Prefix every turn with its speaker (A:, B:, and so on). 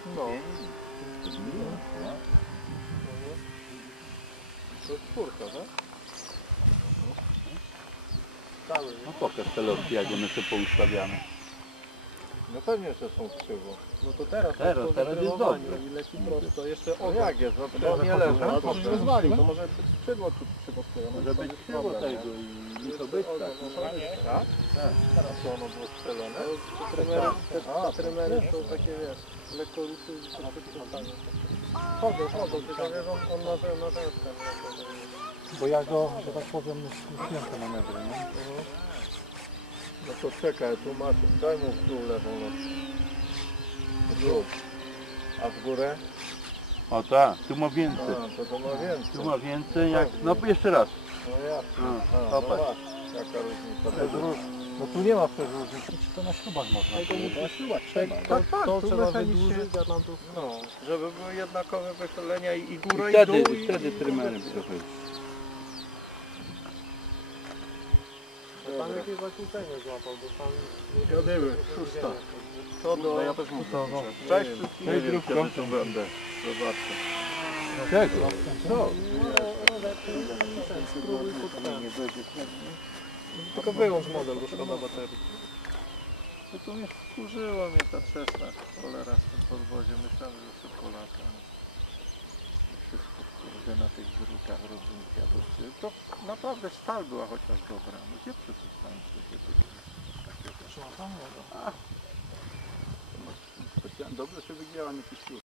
A: No. To jest czwórka, tak? Cały.
B: No pokaż te lotki, jak one się poustawiane.
A: No pewnie, że są krzywo.
C: No to teraz
B: jest dobrze.
C: i leci prosto. Jeszcze
A: No
C: ogon.
A: jak jest? No to nie leży.
C: No,
A: To
C: to zwalił.
A: To może skrzydło tu przypoklejone.
B: Może być krzywo tego i to być tak.
A: Tak? Tak. Co ono było strzelone?
C: Te trymery są takie, wiesz, lekko rusy i się przypomina. Chodzą, tylko wiesz, on na rzęskę.
D: Bo ja go, że tak powiem, śmiałem te manewry, nie?
A: No to czekaj, tu masz, daj mu w dół lewą nogę. W dół. A w górę?
B: O tak, tu ma więcej.
A: A, to ma więcej.
B: Tu ma więcej jak... No jeszcze raz.
A: No jasne.
B: No,
A: No
B: popatrz.
A: masz, jaka różnica.
D: Bez róż... No tu nie ma przez różnicy. Czy to na śrubach można?
C: Tego nie przesyłać
A: To
C: trzeba
A: mechanicznie-
C: wydłużyć, a nam tu...
A: No, żeby były jednakowe wychylenia i góra
B: I
A: i dół.
B: wtedy trymerem trochę.
C: Tam jakieś zakłócenie złapał, bo tam...
A: Gadymy, szósta. Co do...
C: Ja też muszę.
A: Cześć wszystkim.
B: Cześć,
A: Nie wiem,
B: Grupko.
A: kiedy tu będę. Zobaczcie.
B: Czego? Co?
C: Spróbuj pod ten. Tylko wyłącz model, bo szkoda baterii.
A: No to mnie wkurzyła mnie ta trzesna cholera z tym podwoziem. Myślałem, że szybko lata. Wszystko kurde na tych drutach rodzynki. To naprawdę stal była chociaż dobra. No gdzie przesłuchańcy się byli?
B: Dobrze się wygięła, nie puściło.